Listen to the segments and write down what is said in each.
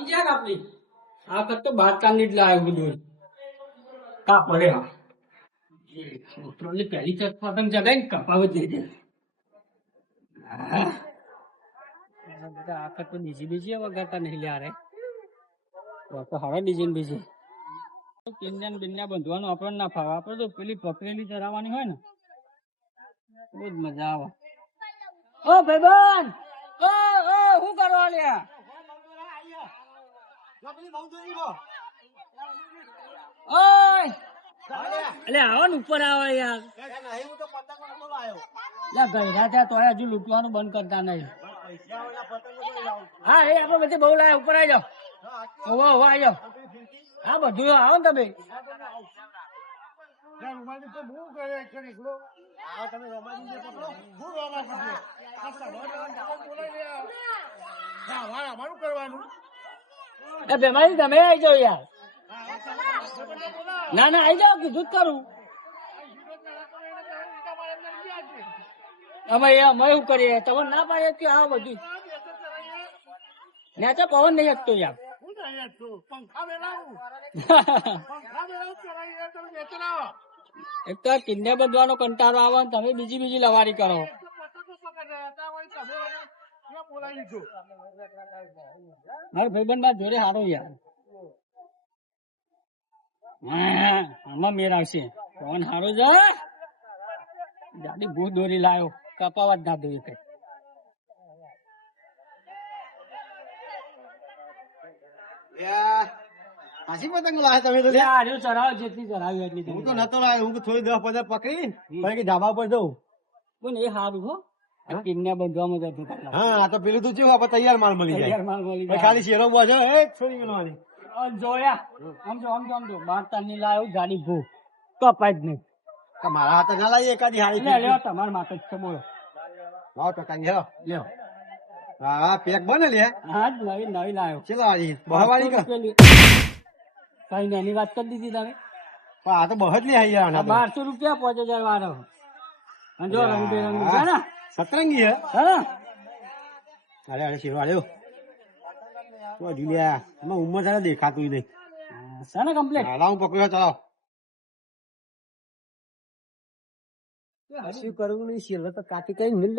કાપી જાય ને આપડી આ વખત તો બાર કાલની જ લાવ્યો બધું કા પડે હા છોકરોને પહેલી તક પતંગ ચગાઈ ને કપાવે જ દે આ બધા આ તો બીજી બીજી વગાડતા નહીં લ્યા રે. તો હવે ડીજે બીજી. કિન્યા બિન્યા બંધવાનું આપણને ના ફાવે. આપણે તો પેલી પકડેલી ચરાવવાની હોય ને બહુ જ મજા આવે. ઓ ભાઈબંધ! ઓ ઓ શું કરવા લ્યા? અલે આવો ને ઉપર આવો યાર ગયરા ત્યાં તો હજુ લૂંટવાનું બંધ કરતા નહીં હા એ આપણે બધે બહુ લાયા ઉપર આવી જાઓ ઓવો ઓવો આવી જાઓ હા બધું આવો ને તમે એ બેમારી તમે આવી જાઓ યાર. ના ના આવી જાઓ કીધું જ કરું. અમે એ અમે એવું કરીએ. તમે ના પાડીએ કે આ બધું? ને તો પવન નહીં શકતો યાર. એક તો કિન્ને બધવાનો કંટાળો આવે તમે બીજી બીજી લવારી કરો. મારો ભાઈબંધ મારા જોડે હારો યાર. આમાં મેર આવશે. ફોન હારો જ? જાડી ભૂત દોરી લાયો. કપાવા જ ના દોરી કઈ. હાસી પતંગ લાયા તમે તો એટલે આ રહ્યું ચડાવો જેટલી ચડાવી એટલી હું તો નતો લાવ્યો હું થોડી દસ પંદર પકડી પછી ધાબા પર જઉં. બોલ એ સારું હો. આ બંધવામાં જતું હા તો પેલું તું ચેવું આપણે તૈયાર માલ મળી તૈયાર માલ મળી જાય. ખાલી શેરો બોજો એ છોડી જોયા આમ જો આમ જો આમ જો ની લાયો ગાડી ભૂ. કપાય જ નહીં. મારા હાથે ના લાવીએ એકાદી હારી લેવા તમારા માટે જ છે બોલો લાવો તો કાંઈ હેરો લ્યો. હા હા પેક બને લે. હા જ નવી નવી લાયો. ચેલા વાળી બહાવાળી કા નહીં એની વાત કરી દીધી તમે આ તો બહજ લે આઈ આ બારસો રૂપિયા પહોંચે જાય વારો જો રંગ છે ને? સતરંગી હે અરે અરે શેરો આલ્યો તો ઢીલ્યા એમાં ઉંમર તારે દેખાતું નહીં છે ને કમ્પ્લીટ હાલા હું પકડ્યો ચાલો શું કરવું નહીં શેરો તો કાચી કઈ મિલ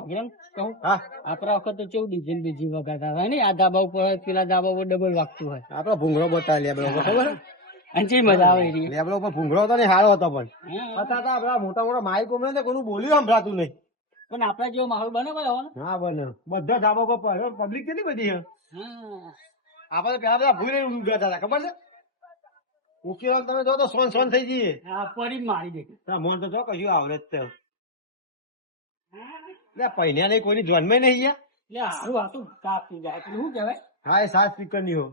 કહું હા આપણા વખત તો કેવું ડીઝલ બીજી વગાડતા હોય ને આ ધાબા ઉપર પેલા ધાબા ઉપર ડબલ વાગતું હોય આપડે ભૂંગળો બતાવે લેબલો ખબર અને મજા આવે એની લેબડો પર ભૂંગળો હતો ને સારો હતો પણ પતા હતા આપડા મોટા મોટા માઇક ઉમરે ને કોનું બોલ્યું સંભળાતું નહીં પણ આપડા જેવો માહોલ બને ભાઈ હા બને. બધા ધાબા પર પબ્લિક કેટલી બધી આપણે પેલા બધા ભૂઈ રહી હતા ખબર છે? ઉકેલો તમે જો તો સોન સોન થઈ જઈએ. હા પડી મારી દે મોન તો જો કશું આવડે જ તે લે પૈણ્યા નહીં કોઈની જન્મે નહીં ગયા લે હારું હતું થઈ જાય. એટલે શું કહેવાય? હા એ સાત સ્પીકરની હો.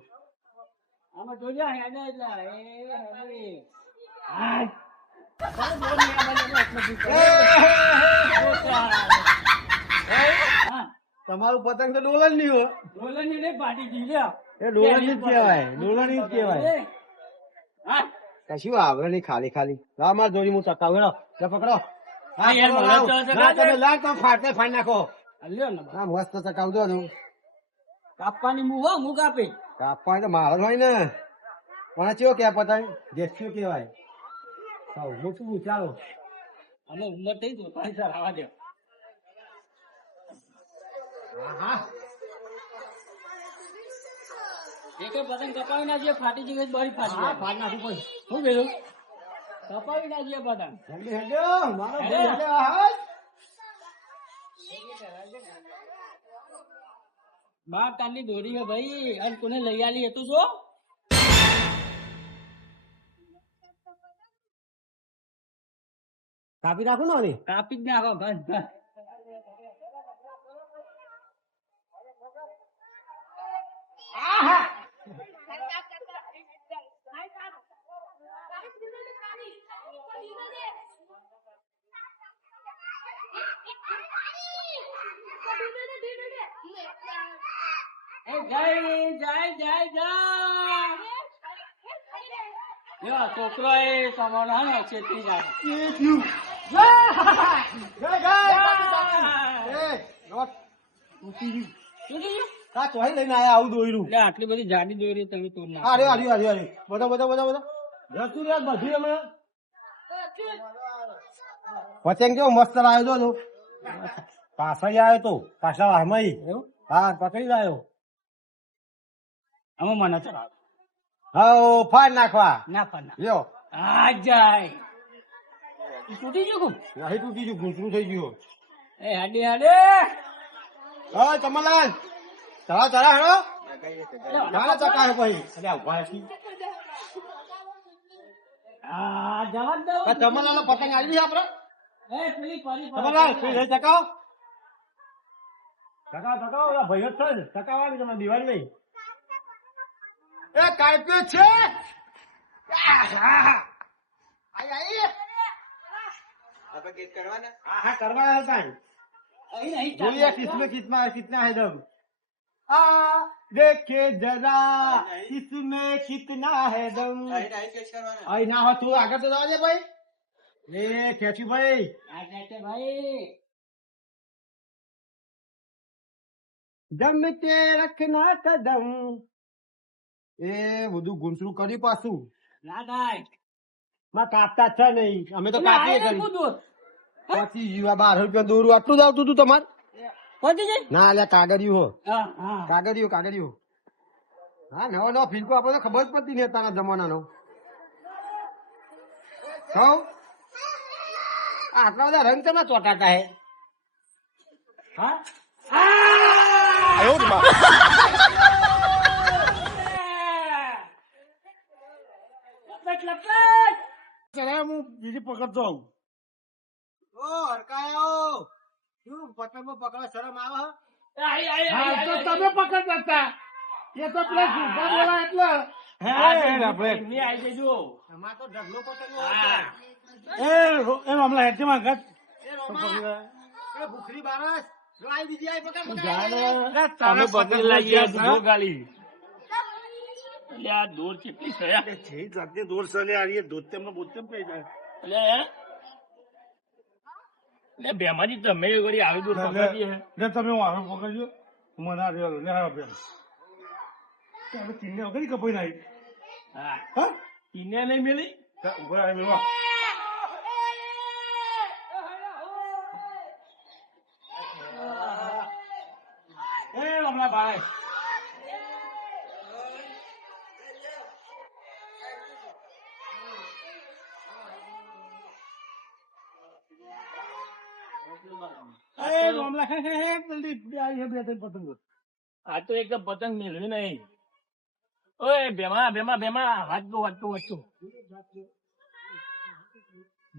આમાં જોજા હેડે એટલે આ એટલે. હા, તમારું પતંગ તો ડોલનની હોય. ડોલનની પાટી દી લ્યો. એ ડોલરની જ કહેવાય ડોલરની જ કહેવાય. કશું આવડે નહીં ખાલી ખાલી. લાવ માર દોરી હું ચકાવું. લે પકડો. ના, ચકાવજો. ફાટને ફાડી નાખો. ને. હા મસ્ત ચકાવ દો તું કાપવાની મું હો કાપી કાપવા તો મારો હોય ને. પણ ચેવો કે પતંગ? દેખ્યો કેવાય હા શું ચાલો. અમે ઉંમર થઈ તો પાંચ હજાર આવા દો હા. એક પતંગ કપાવી નાખીએ ફાટી જઈએ બારી ફાટી હા. ફાડી નાખું કોઈ શું કીધું? કપાવી નાખીએ પતંગ હેડો હેડો મારો હેડો. ભાઈ હેડો હા બાર તારની દોરી હે ભાઈ અને કોને લઈ આલી હતું તો જો કાપી નાખું ને આની? કાપી જ નાખો ઘસ ઘસ એ જય જય જય જય યો છોકરો એ તમારો હે ને છેતી જાય લઈને આયા આવું આટલી બધી જાડી દોરી તમે તો. અરે અરે અરે અરે બધા બધા બધા બધા. જતું રહ્યા બધું અમે પતંગ કેવો મસ્ત લાવ્યો તો. પાછળ આવ્યો તો પાછા વાહમાં એવું? હા પકડી લાવ્યો આમાં મને રાખ. હા ફાડ નાખવા. નાખવા. લ્યો. આ જાય. તૂટી ગયું? નહીં તૂટી ગયું? ઘૂંસરું થઈ ગયું. એ હાડી હાડે. હા કમલાલ તારા તારા હેડો. ચાલો ચકા પછી. અરે ઊભા આ જવા દો. કમલાલ પતંગ આવી આપડે? એ પેલી પરી કમલાલ તું લઈ ચકાવ. ચકાવ ચકાવ ઓલા ભાઈઓ છે ને. ચકાવવાની તમને દિવાળી નહીં એ કાપ્યો છે. આઈ, દેખે જરા કિતના હે દમ અહીં ના હોય તું આગળ તો જવા દે ભાઈ. લે ખેંચી ભાઈ. ભાઈ. જમતે રખના કદમ. એ બધું ગુમસું કરી પાછું. ના ના. માં કાપતા જ છે નહીં અમે તો કાપીએ કરી પછી જીવા બાર રૂપિયા દોરું આટલું જ આવતું હતું તમારે? ના અલ્યા કાગળિયું હો. કાગળિયું કાગળિયું. હા નવો નવો ફિલકો આપણે તો ખબર જ પડતી નહીં અત્યારના જમાનાનો. કહું આ આટલા બધા રંગ તેમાં ચોટાતા હે? હા? લપેટ, લપેટ. ચલા હું બીજી પકડતો આવું ઓ હરકાયો શું પતંગો પકડવા શરમ આવે હે? આઈ, આઈ. પકડતા હતા એ તો પેલા સુભા બોલા એટલે આ તો જજો. એમાં તો ઢગલો પતંગો હા. એ મામલા હમણાં હેઠમાં એ ભૂખરી બારસ જો આઈ બીજી આઈ પકડ પકડ અમે પકડી લાગીએ આ દૂધો ગાલી. એટલે આ દોર કેટલી થયા? છે જાતે દોર સલે આરીએ ધોતેમ ને બોતેમ પઈ જાય એટલે એટલે બેમાજી તમે વળી આવી દૂર પકડી હે. તમે વારો પકડજો? મને આ ને આ બેન તમે તીને વગર કપાઈ નાખી. હા. હા? ઈને નહીં મેલી? તા ઊભા આવી મેવા એ હમણાં ભાઈ એ રોમલા હે હે હે જલ્દી આવી હે બે ત્રણ પતંગો આ તો એક પતંગ મેળવી નહીં. ઓય ભેમા ભેમા ભેમા વાંચતો વાંચતો વાંચતો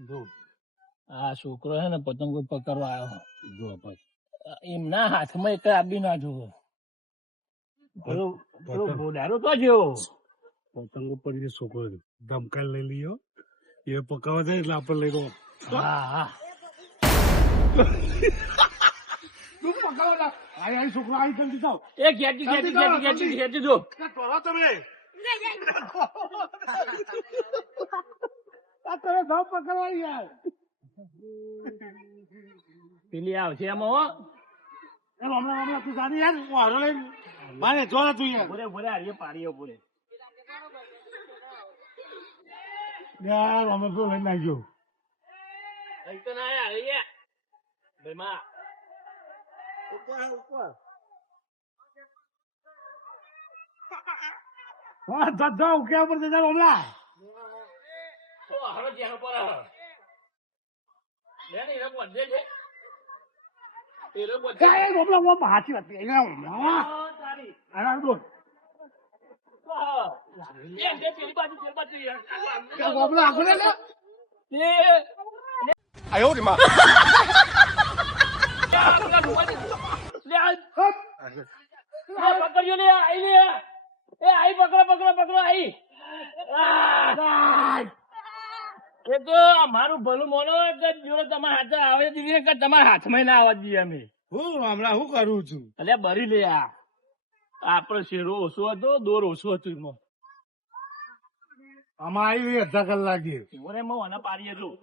જો આ છોકરો છે ને પતંગો પકડવા આવ્યો. જો એમના હાથમાં એક આપી ના પેલો બોડારો તો જેવો પતંગો પડી છોકરો ધમકાલ લઈ લીયો. એ પકાવવા જાય એટલે આપણે લઈ લો હા હા. તું આઈ આઈ છોકરો આઈ જલ્દી જાઓ એ ખેંચી ખેંચી ખેંચી ખેંચી ખેંચી જો. કરો તમે તમે જાઓ પકડવા યાર પેલી આવશે એમાં એમ હમણાં હમણાં તું જાણી યાર હું હારો લઈને મારે જો ને તું યાર. ભૂરે ભૂરે હારીએ પાડીએ ભૂરે. યાર અમે તો લઈ નાખ્યો કઈ તો ના હારીએ ભેમા હા જા જાઓ ક્યાં પર જતા હમણાં તો હારો જ્યાં પર હારો. લે રબો દે છે એને બધે કાય હમણાં હમણાં હાચી વાત કરી. ના તારી આરામ દો. એ પેલી બાજુ પેલી બાજુ યાર. એ પકડ્યો લે આઈ લે એ આઈ પકડો પકડો પકડો આઈ. એ તો મારું ભલું મોનો કે જોડે તમારા હાથે આવે દીધી કે તમારા હાથમાં ના આવવા દઈએ અમે. હું હમણાં હું કરું છું? એટલે ભરી લે આ. આપણો શેરો ઓછો હતો દોર ઓછો હતો એમાં આમાં આવી અડધા કલાકે ઓરે પારી મને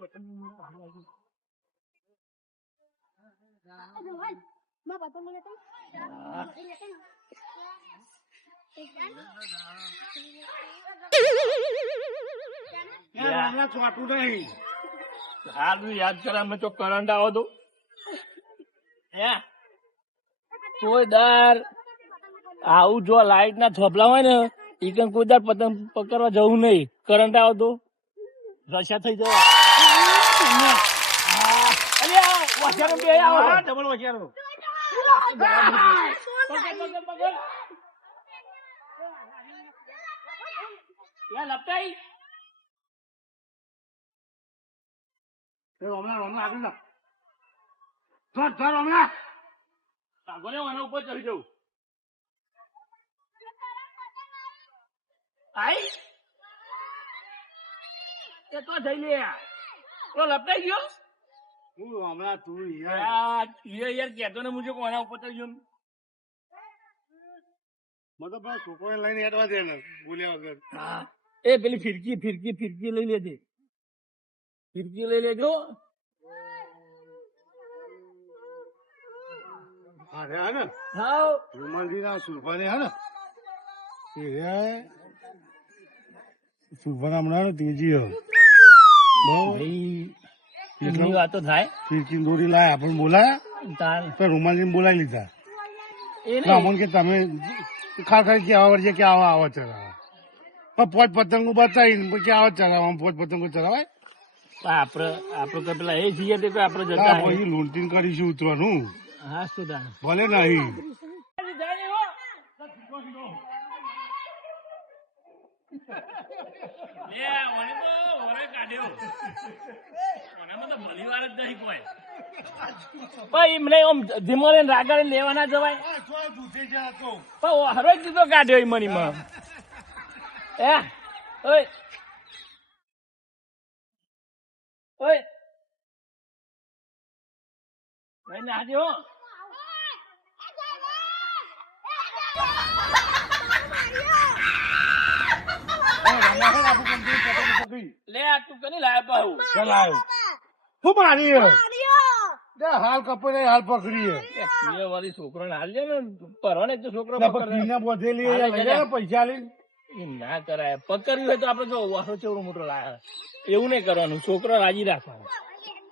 ચોટું નહીં હારું યાદ કર અમે તો કરંટ આવો તો કોઈ દાર આવું જો લાઈટ ના થોભલા હોય ને ઈ કઈ કોઈ દાર પતંગ પકડવા જવું નહીં કરંટ આવો તો રસ્યા થઈ. ડબલ વચારો પકડ, પકડ, પકડ. યા, લપટાઈ. હમણાં હમણાં આગળ જા ધર ધર હમણાં ભાગો ને, હું આના ઉપર ચડી જાઉં. આઈ? એ તો જઈ લે તો લપટાઈ ગયો હું હમણાં તું યાર યાર ને મુજબ કોના ઉપર ચડી ગયો મતલબ પેલા છોકરાને લઈને હેડવા દે ને બોલ્યા વગર. એ પેલી ફિરકી ફિરકી ફિરકી લઈ લેજે. ફિરકી લઈ લેજો. હા હા ને. હાવ. રૂમાલજી ના સુરભાને હા ને. સુરભાના હમણાં તેજી હે. ભાઈ એમની વાતો થાય. ફીરકી દોરી લાયા આપણને બોલાયા? તો રૂમાલજીને બોલાવી લીધા. અમન કે તમે ખાખરી કે આવા કે આવા આવા ચલાવા. પોચ પતંગો બતાવીને કે આવા ચલાવવા પોચ પતંગો ચલાવાય? આપડે આપડે તો પેલા એ તે આપડે જતા. લૂંટીને કરીશું ઉતરવાનું. હા શું ભલે નહીં. ભાઈ એમને આમ ધીમો લઈને રાગા લેવા ના જવાય પણ હરો કીધો કાઢ્યો ઈ મનીમાં એ ઓય. ઓય. ભાઈ નાજો લે આ તું કની મારી હે? લે, હાલ કપડે હાલ પકડીએ. એ વાળી છોકરો હાલ છે ને પરવાને તો છોકરો બોધેલી લઈ પૈસા લઈને એ ના કરાય. પકડ્યું હોય તો આપડે જો વાસો ચેવડો મોટો લાયા. એવું નહીં કરવાનું. છોકરો રાજી રાખવાનો.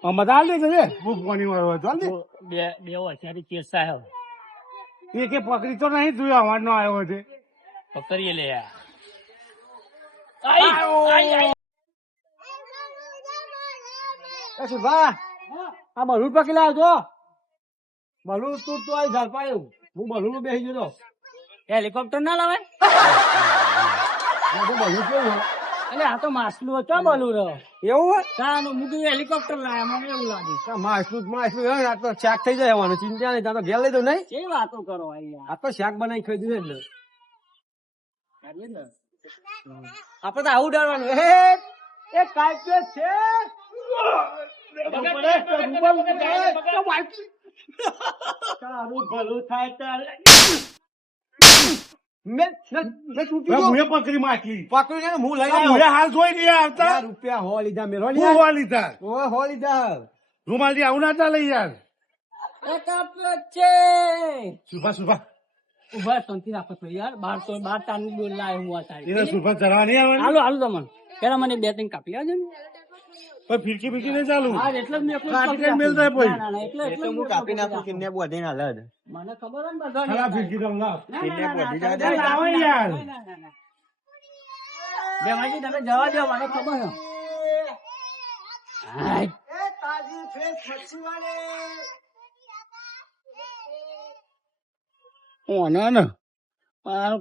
હાલ દે ભૂખ પાણી વાળો બે બે વર્ષાથી કેસ થાય એ કે પકડી તો નહીં તું અવાજ નો આવ્યો પકડીએ લે આ. સુભા. આ બલૂન પકડી લાવજો બલૂન તું તો આ ઝડપાયું હું બલૂન બેસી ગયો હેલિકોપ્ટર ના લાવે? તો બલૂન કેવું? એટલે આ તો માછલું હતો બોલું રહ્યો એવું તાનું મૂકી હેલિકોપ્ટર લાયા મને એવું લાગે આ માછલું જ માછલું હે, આ તો શાક થઈ જાય આવવાનું ચિંતા નહીં ત્યાં તો ઘેર લઈ દઉં નહીં. કેવી વાતો કરો આ આ તો શાક બનાવી ખાઈ દીધું એટલે આપડે તો આવું ડરવાનું એ એ કાંઈ છે. તારું ભલું થાય તારે મેં મેં- મેં તૂટી હવે ગયો. મુએ પકડી માછલી પકડી હું લઈ આ આવ્યો મુએ હાલ જોઈ નહીં આવતા. રૂપિયા હો લીધા મેરો હું લીધા. હો લીધા રૂમાલજી આવું ના ચાલે યાર. છે સુભા સુભા. ઊભા શાંતિ રાખો છો યાર. બાર તો બાર તારની લાય હું આ તારી. સુભા ચડવા નહીં આવે હાલો હાલો તમને. પેલા મને બે ત્રણ કાપી આવજો ને. પણ ફીરકી ફીરકી નહીં ચાલુ. એટલે જ મેં કાપી મેલ થાય પછી. ના, ના, ના, એટલે- એટલે જ કાપી નાખું. કિન્ને બોધી ના લડ. મને ખબર હોય ને ફીરકી ના, કિન્ને બોધી યાર. તમે જવા દો મને ખબર છે ને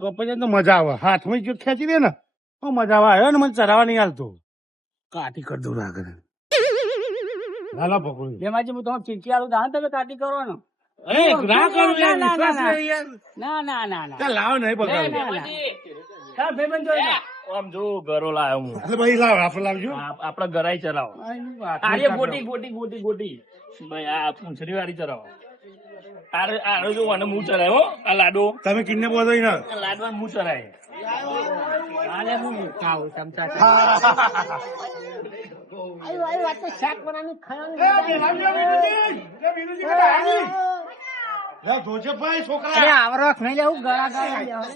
કપાઈ તો મજા આવે. હાથમાં જો ખેંચી દે ને મજા આવે. આવ્યો ને મને ચરાવા નહીં હાલતો. કાટી કર દઉં લાલા પકડું બેમાજી હું તમારે ચીંકી આલું દાન તમે કાટી કરો ને અરે ના કરું યાર ના, ના, વિશ્વાસ ના. નહીં યાર ના ના ના ના ચાલ લાવ નહીં પકડ આમ જો ઘરો લાવ્યો હું એટલે ભાઈ લાવ આપણે લાવજો આપણે આપડા ઘરાઈ ચલાવો આરે ગોટી ગોટી ગોટી ગોટી ભાઈ આ પૂંછડી વાળી ચલાવો આરે આરે જો મને મૂ ચલાવ્યો હો, આ લાડો તમે કિન્ને બોલો ને લાડવા મું ચલાય હાલે હું ખાવું ચમચા લે, જોજે ભાઈ જોજેભાઈ છોકરા. આવરો નહીં લેવું ગળા ગળા લેવા.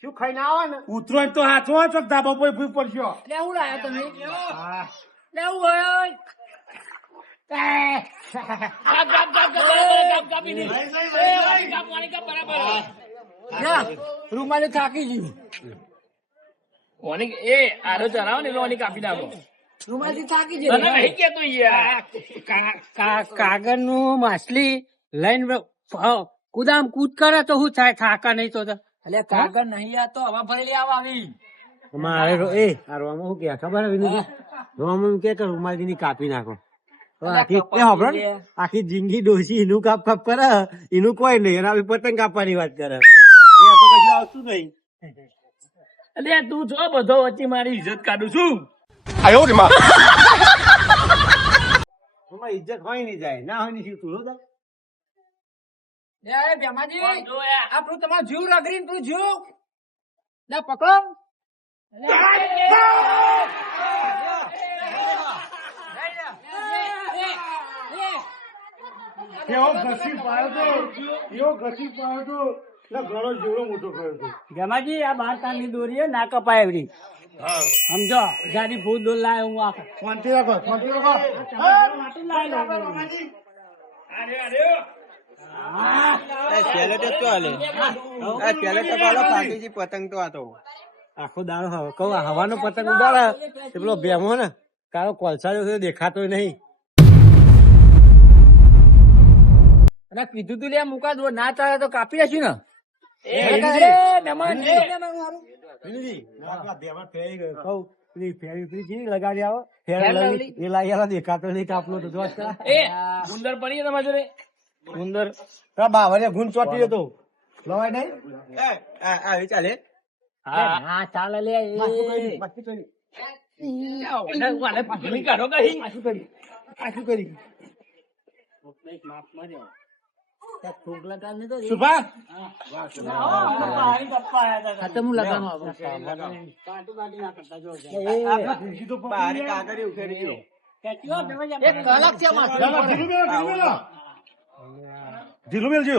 શું ખાઈને આવે ને? ઉતરો તો હાથમાં ચોક ધાબા પર ભૂઈ પડશો. લેવું લાયા તમે. હા. લેવું હોય રૂમાલી થાકી ગયું ઓની એ આરો ચરાવો ને ઓની કાપી નાખો થી થાકી ગયું કાગળનું માછલી લઈને કુદામ કૂદ કરે? તો શું થાય થાકા નહીં તો એટલે કાગળ નહીં આ તો હવા ભરેલી આવા આવી મારે એ આ રોમા શું કે ખબર વિનુજી રોમા કે રૂમાલજીની કાપી નાખો. આખી આખી જિંદગી ડોસી એનું કાપ કાપ કરે. એનું કોઈ નહીં. એના પતંગ કાપવાની વાત કરે. એ તો કશું આવતું નહીં. અલ્યા તું જો બધો વચ્ચે મારી ઇજ્જત કાઢું છું. એમાં ઇજ્જત હોય નહીં જાય. ના હોય નહીં શું તું જાય એ? બેમાજી યાર? આપણું તમારું જીવ રગડીને તું જીવ. ના પકડો. એવો ઘસી પાયો તો એવો ઘસી પાયો તો એટલે ઘણો જોડો મોટો કર્યો હતો. ભેમાજી આ બાર તારની દોરી હે, ના કપાય એવડી. સમજો જાડી ભૂત દોર લાય હું આ શાંતિ રાખો શાંતિ રાખો. આખો દાડો હવે કહું હવાનો પતંગ ઉડાડે પેલો ભેમો ને કાળો કોલસા દેખાતો નહીં. અને કીધું તું લે મુકા દો ના ચાલે તો કાપી નાખ્યું ને. ગુણ ચોટી હતો લવાય નહીં? હા. હા ચાલે લે. કરી કરી. પાછી કરી. સુભા આ તો હું લગાડું આપું. એક કલાક છે માથે. ચાલો, ઢીલું મેલો, ઢીલું મેલો. ઢીલું મેલજો.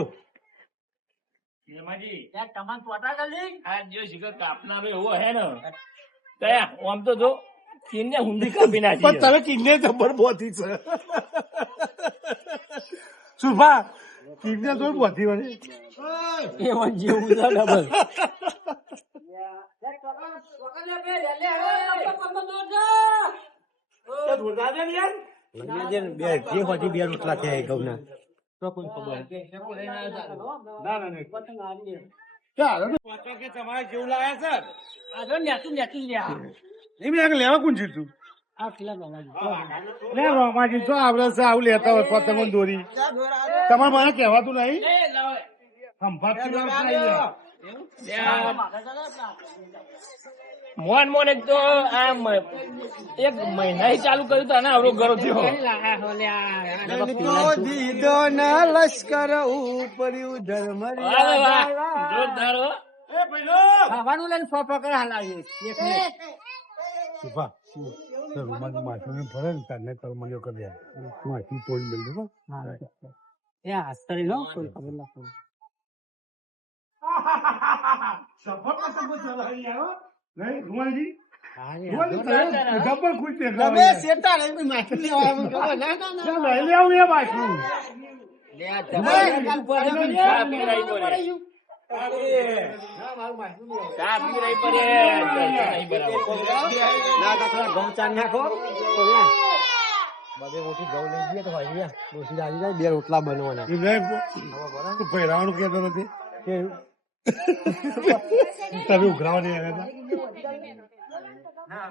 હેમાજી એક તમારે પોતા કરી આ જો શિખર કાપનારો એવો હે ને હુંડી કાપી નાખી જબર બોધી છે સુભા કિડને તો બોધી વળી વન જેવું છે ડબલ છે લેવા કોણ જીતું પેલા બાબાજી. લે રોમાજી તો આવડે છે આવું લેતા હોય પતંગો દોરી તમારે મને કહેવાતું નહીં. મોન મોન એક તો આ એક મહિના ચાલુ કર્યું તો આને આવડો ગરો થયો દીધો ના લશ્કર ઉપર્યું ધર્મ. જોરદાર ખાવાનું લઈને ફોફા કરે હલાવીએ એક મિનિટ. સુભા તો રૂમાલ માથું ભરે ને તને કર્મલ્યો કરી દે માથું તોડી મેળજો હો. એ હાથ લો કોઈ ખબર ના પડે. સફરમાં સફર ચલાવી આવો. નહીં, રૂમાલજી? હા, બે રોટલા બનવાના તું નહીં, તું પહેરાવાનું કહેતો નથી તમે ઉઘરાવા નહીં આવ્યા?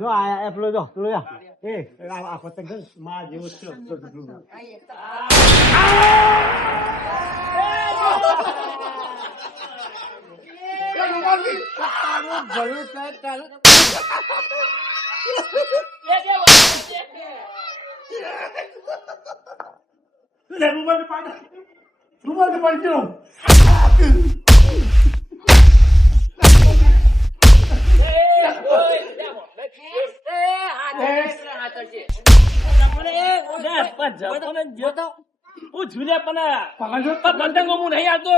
જો આ આ પેલો જો પેલો યા. એ આ પતંગમાં જેવો. જો, જો, જો. લે, રૂમાલથી પાડી. રૂમાલથી પાડી હાથ હું ઝૂલ્યા પણ નહીં આવતો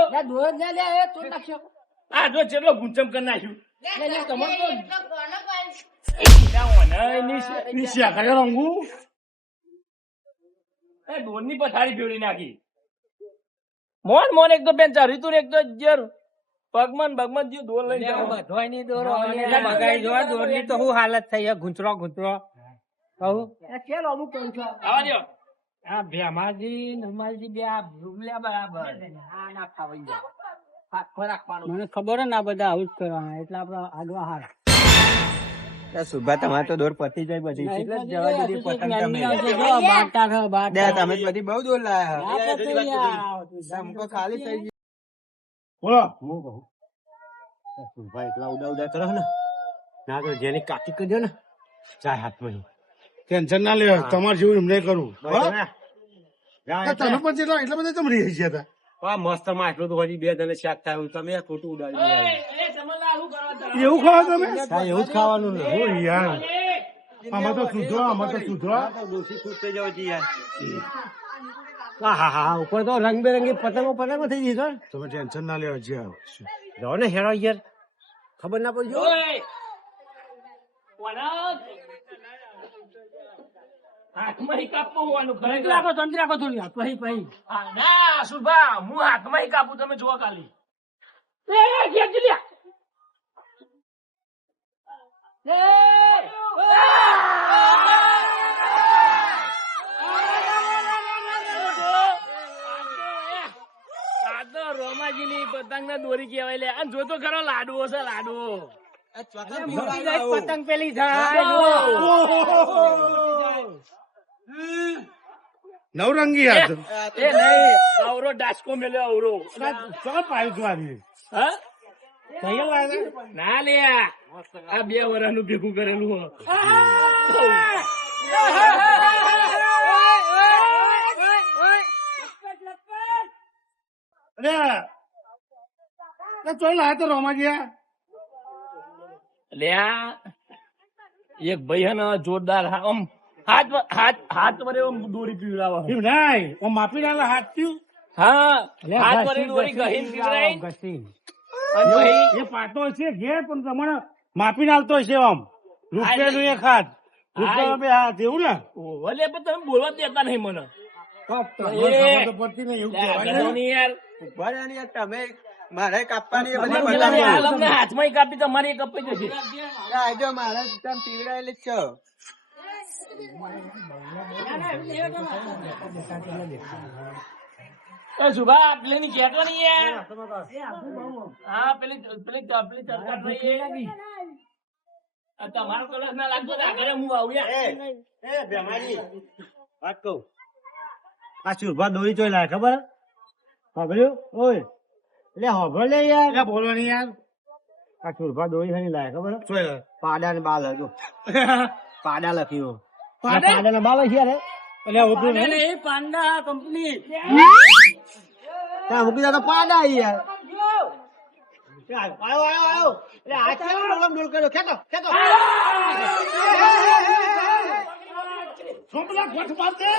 આ જો જેટલો ગુંચમ કરી નાખ્યું. મોન મોન એક તો ચારી એક જર દોર દોરો હાલત થઈ હે. ગુંચરો ગુંચરો કહું આવા દ્યો. આ ભેમાજી નમાજી બે આ બરાબર. આ ના ખાવાઈ જાય આખો રાખવાનો મને ખબર ને આ બધા આવું જ કરવાના એટલે આપડે આગવા હાર. સુભા તમારે તો દોર પતી જાય બધી. જવા દીધી પતંગ તમે? બાટા છે દે, બાટા તમે બધી બહુ દોર લાયા આ તો થઈ ગયા. આમ તો ખાલી થઈ ગઈ બોલો. હું કહું? સુભા એટલા ઉડા ઉડા કરો ને. ના તો જેની કાકી કરજો ને. ચાર હાથમાં ટેન્શન ના લે તમારે જેવું એમને કરું. બરાબર હા? તમે પણ જેટલા એટલા બધા તમે રહી ગયા હતા. આ મસ્તમાં આટલું તો હજી બે જણે શાક થાય તમે ખોટું ઉડાડી? એવું ખાવા તમે? એવું જ ખાવાનું ને. યાર. આમાં તો સુધરો આમાં તો સુધરો. દોષી ખુશ થઈ જાવ છી યાર. હા હા હા ઉપર તો રંગબેરંગી પતંગો પતંગો થઈ ગઈ સર તમે ટેન્શન ના લેવા જે. જાઓ ને હેરો યાર. ખબર ના પડી કોના? હાથમાં ય કાપવું હોવાનું ખરેખર. રાખો તંત્રી રાખો થોડી વાર. પછી પછી ના સુભા હું હાથમાં કાપું તમે જોવા ખાલી એ, ખેંચી લ્યા. આ તો રોમાજીની દોરી કહેવાય લે અને જોતો ખરો લાડવો છે લાડવો પતંગ પેલી થાય નવરંગી યાર એ નહીં આવરો ડાસકો મેલ્યો અવરો ચાલ પાયું છું આજે હા? ના લે આ બે વર્ષનું ભેગું કરેલું હો. અરે તો લે આ એક ભાઈ હે ને જોરદાર આમ હાથ હાથ હાથ વડે આમ દોરી પીવડાવે નહીં હું માપી ડાલા હાથ થયું? હા હાથ વડે દોરી ગહીને પીવડાવી ઘસી. એ પાટો છે ઘેર પણ તમારે માપી ડાલતો છે આમ. રૂપિયાનું એક હાથ રૂપિયા બે હાથ એવું ને? ભલે પણ તમે બોલવા દેતા નહીં મને. તમને પડતી નહીં એવું. યાર તમે મારે કાપવાની હાથમાં કાપી તમારી કપાઈ જશે. આજો મારે તમે પીવડાયેલી છો. એ સુભા પેલી નહીં હા પેલી પેલી પેલી થઈ તમારો કલર ના લાગતો આગળ હું આવ્યા એ વાત કહું. આ સુરભા દોરી ચોઈ લાય ખબર? સાંભળ્યું ઓય. એટલે હોભળ લે યાર. એટલે બોલો નહીં યાર. આ સુરભા દોરી હની લાય ખબર પાડા ને બાલ હતું પાડા લખ્યું. પાડા? પાડા ને બાલ છે યાર. એટલે ઉભું નહીં. પાંડા કંપની. ત્યાં મૂકી દે તો પાડા યાર. આવ્યો આયો એટલે આ ડોલ કર્યો? ખેતો ખેતો છોકરા ગોઠ મારશે.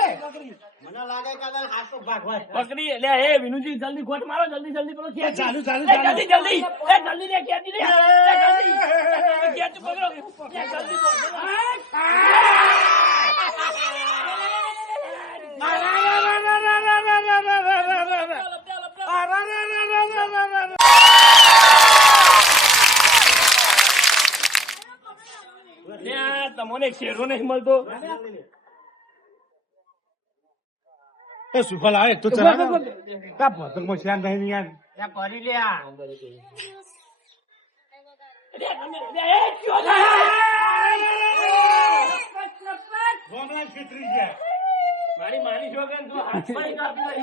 મને લાગે કે આ હાથ ભાગવાય પકડી એટલે હે વિનુજી જલ્દી ખોટ મારો જલ્દી જલ્દી પેલો ખેંચ. ચાલુ, ચાલુ, જલ્દી જલ્દી. એ જલ્દી રે પકડો. તમને શેરો નહીં મળતો. એ સુફલ આવે તો ચલા ને. પતંગમાં શ્યાન નહીં યાર. કરી લ્યા લે. મારી માની તું કાપી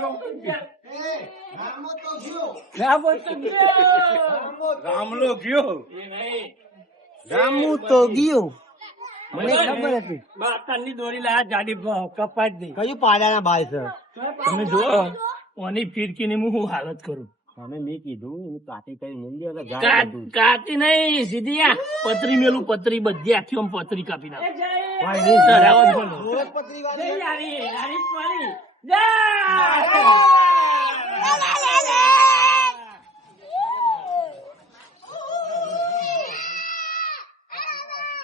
રામલો ગયો રામુ તો ગયો મને ખબર હતી. બાતાની દોરી લાયા જાડી કપાઈ જ કયું પાડાના બાલ છે? તમે જો ઓની ફીરકીની હું હાલત કરું? અમે મેં કીધું હું કાટી કરી મૂલ્ય. કાતી નહીં સીધી આ પતરી મેલું પતરી બધી આખી આમ પતરી કાપી નાખ. ભાઈ, નહીં. ધરાવો જ બોલો. રોજ પતરી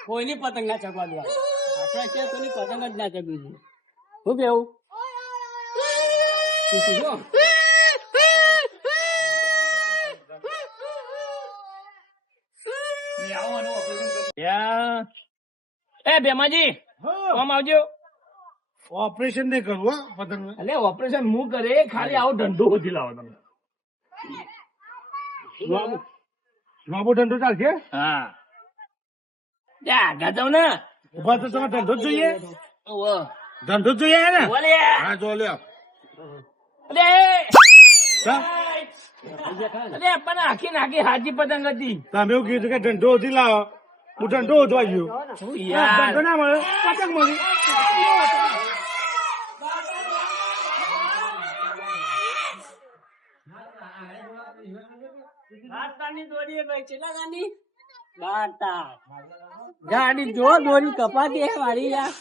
કોઈની પતંગ ના ચગવા દો આપણા છે કોઈની પતંગ જ ના ચગવી દે શું કેવું? એ ભેમાજી કોમ આવજો. ઓપરેશન નહીં કરવું હો પતંગ અલે ઓપરેશન હું કરે? ખાલી આવો ધંધો હોતી લાવો તમે. લાંબો ધંધો ચાલશે? હા. જા આગળ જાઓ ને? ઊભા તો તમે ધંધો જોઈએ. ધંધો જોઈએ ને. હા જો લ્યો. અલે પણ આખી નાખી હાજી પતંગ હતી. તમે એવું કીધું કે ધંધો ઓછી લાવો. હું ધંધો ઓછવા ગયો. શું ના મળે. પતંગ મળી ગાડી જો દોરી કપાતી હે મારી યાર.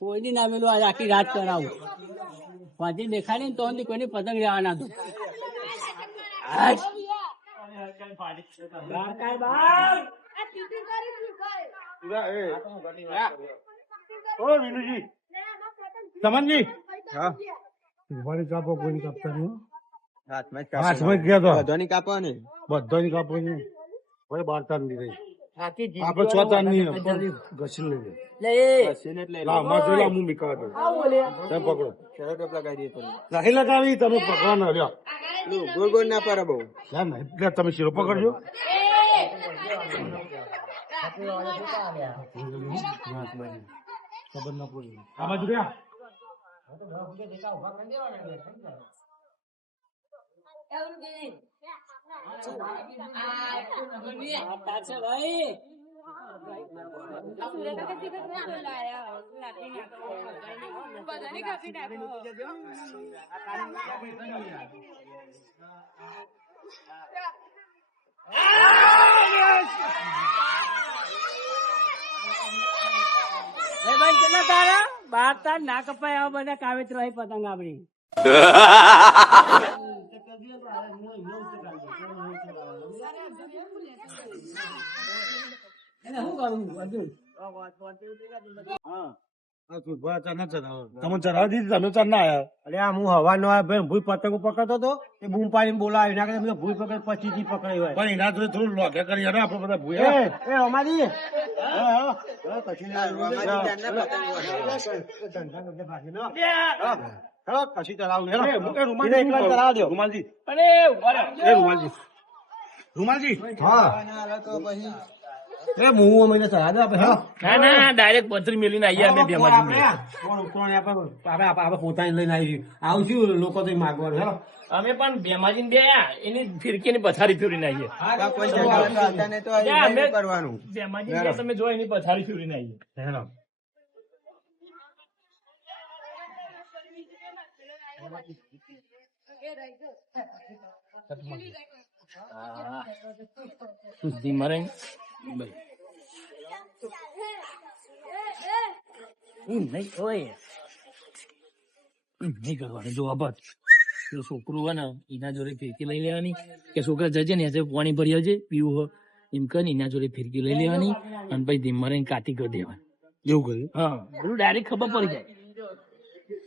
કોઈની નામેલું આજ આખી રાત કરાવું વાંચી દેખાડી ને તો કોઈની પતંગ જવા ના દો ઓ વિનુજી સમનજી ઉભારી કાપો. કોઈ કાપતા નહીં હાથમાં હાથમાં ગયા તો. બધાની કાપવાની બધાની કાપો નહીં ભાઈ બાર તાર રહી. આખી આપણે છ તારની ઘસી લઈ લે. મશીન એટલે લાવમાં જોઈ લાવ હું મીકા તમે પકડો. લગાવી નહીં લગાવી તમે પકડવાનો લ્યો. ગોળ ગોળ ના પડે બહુ. ના ના એટલે તમે શીરો પકડજો. ખબર ના પડી આ બાજુ ગયા કેટલા તારા? બાર તાર ના કપાય આવા બધા કાવેત્ર પતંગ આપડી એને. તમે ચલાવી દીધી તમે ચા ના આયા અરે આ હું હવા નો ભાઈ ભૂઈ પતંગો પકડતો હતો એ બૂમ પાડીને બોલાવી ના કરે ભૂઈ પકડ પછી થી પકડાઈ હોય પણ એના જોડે થોડું લોકે કરી યાર આપણે બધા એ એ અમારી કશું કશી ચલાવું એ, એ રૂમાલજી એકલા ચલાવવા દ્યો. રૂમાલજી. અરે ઊભા રહો. એ રૂમાલજી. રૂમાલજી. હા. એ હું અમે ચલા દે આપણે ના ના ડાયરેક્ટ પતરી મેલીને આવીએ અમે ભેમાજી આપણે પોતાની લઈને આવી આવું લોકો તો માગવાનું અમે પણ બેમાજી ને બેયા એની ફિરકીની પથારી ફેરીને આવીએ કરવાનું? બેમાજી તમે જો એની પથારી ફેરીને આવીએ હેલો. સુધી મરે? એમ નહીં હોય. નહીં કરવાનું. જો આભાર. જો છોકરું હોય ને એના જોડે ફિરકી લઈ લેવાની. કે છોકરા જજે ને આજે પાણી ભરી આવજે પીવું હોય. એમ કરીને એના જોડે ફિરકી લઈ લેવાની. અને પછી ધીમ કાતી કરી દેવાની. એવું કર્યું? હા. બધું ડાયરેક્ટ ખબર પડી જાય.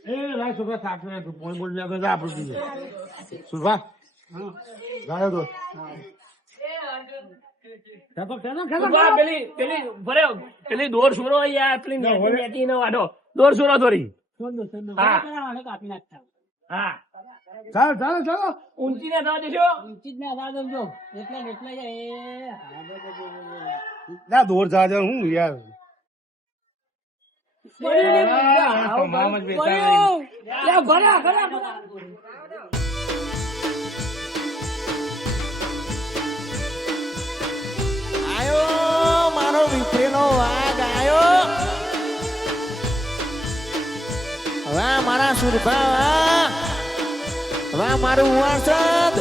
એ લાય છોકરા સાચવે તું પોઈ બોલ લે બધા આપણું પીજે સુભા? ગાયો દો ઊભા, પેલી દોર સુરો યાર પેલી નો વાડો દોર સુરો થોડી હા. કાપી નાખતા. હા. ચાલો ચાલો ચાલો. ઊંચી ને થવા દેશો ઊંચી જ ના દાદા જો એટલા ને એટલા. ના દોર જા જા હું યાર. આયો મારો વિફરેલો વાઘ આયો. વાહ મારા સુરભા વાહ. વાહ મારું વાસદ